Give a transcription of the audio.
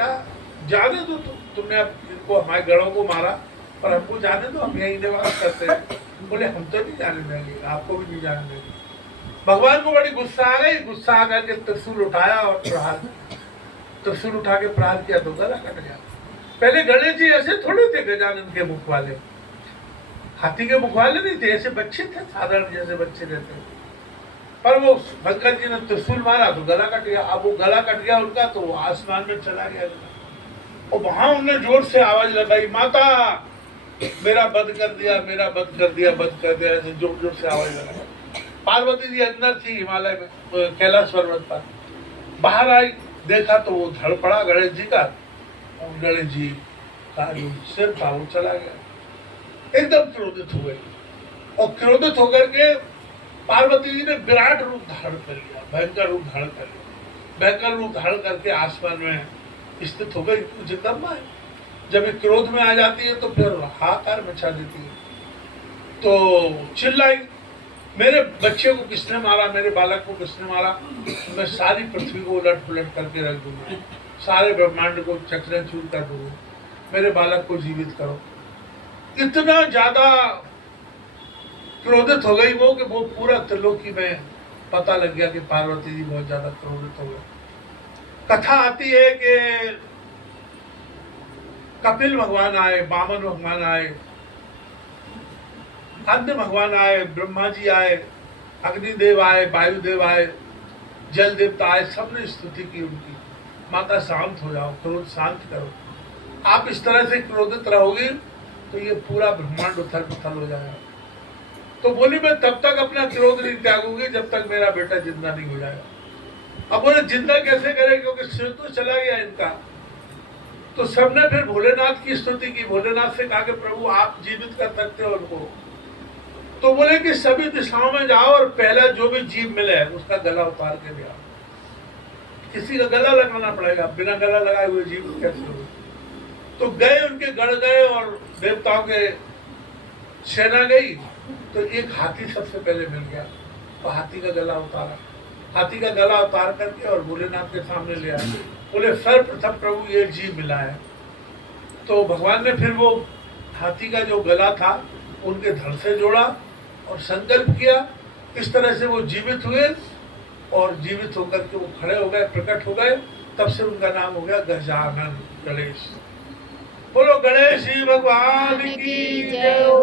बेटा जाने दो, तुमने अब इनको हमारे गढ़ों को मारा, पर हमको जाने दो, हम यही निवास करते हैं। बोले हम तो नहीं जाने देंगे, आपको भी नहीं जाने देंगे। भगवान को बड़ी गुस्सा आ गई, गुस्सा आकर के त्रिशूल उठाया और प्रहार किया। त्रिशूल उठा के प्रहार किया तो गला कट गया। पहले गणेश जी ऐसे थोड़े थे गजानन के मुख वाले, हाथी के मुख वाले नहीं थे, ऐसे बच्चे थे साधारण जैसे बच्चे रहते हैं। पर वो शंकर जी ने त्रिशूल मारा तो गला कट गया। अब वो गला कट गया उनका तो वो आसमान में चला गया और वहां उन्होंने जोर से आवाज लगाई, माता मेरा वध कर दिया, मेरा वध कर दिया, वध कर दिया, ऐसे जोर जोर से आवाज लगाई। पार्वती जी अंदर थी हिमालय में कैलाश पर्वत पर, बाहर आई, देखा तो वो धड़ पड़ा गणेश जी का, और गणेश जी का जो सिर था वो चला गया। एकदम क्रोधित हुए और क्रोधित होकर के पार्वती जी ने विराट रूप धारण कर लिया, भयंकर रूप धारण कर लिया। भयंकर रूप धारण करके आसमान में स्थित हो गई। जगदम्बा है, जब ये क्रोध में आ जाती है तो फिर हाहाकार मचा देती है। तो चिल्लाई, मेरे बच्चे को किसने मारा, मेरे बालक को किसने मारा, मैं सारी पृथ्वी को उलट पुलट करके रख दूंगा, सारे ब्रह्मांड को चकनाचूर कर दूंगा, मेरे बालक को जीवित करो। इतना ज्यादा क्रोधित हो गई वो कि वो पूरा त्रिलोकी में पता लग गया कि पार्वती जी बहुत ज्यादा क्रोधित हो गए। कथा आती है कि कपिल भगवान आए, वामन भगवान आए, अन्य भगवान आए, ब्रह्मा जी आए, अग्निदेव आए, वायुदेव आए, जल देवता आए, सबने स्तुति की उनकी, माता शांत हो जाओ, क्रोध शांत करो, आप इस तरह से क्रोधित रहोगी तो ये पूरा ब्रह्मांड उथल पुथल हो जाएगा। तो बोली मैं तब तक अपना क्रोध नहीं त्यागूंगी जब तक मेरा बेटा जिंदा नहीं हो जाएगा। अब बोले जिंदा कैसे करे, क्योंकि सिर तो चला गया इनका। तो सबने फिर भोलेनाथ की स्तुति की, भोलेनाथ से कहा कि प्रभु आप जीवित कर सकते हो उनको। तो बोले कि सभी दिशाओं में जाओ और पहला जो भी जीव मिले उसका गला उतार के ले आओ। किसी का गला लगाना पड़ेगा, बिना गला लगाए हुए जीव कैसे हो। तो गए, उनके गढ़ गए और देवताओं के सेना गई तो एक हाथी सबसे पहले मिल गया, तो हाथी का गला उतारा, हाथी का गला उतार करके और भोलेनाथ के सामने ले आए। बोले सर्वप्रथम प्रभु ये जीव मिला है। तो भगवान ने फिर वो हाथी का जो गला था उनके धड़ से जोड़ा और संकल्प किया, इस तरह से वो जीवित हुए और जीवित होकर के वो खड़े हो गए, प्रकट हो गए। तब से उनका नाम हो गया गजानन, गणेश। बोलो गणेश जी भगवान की जय हो।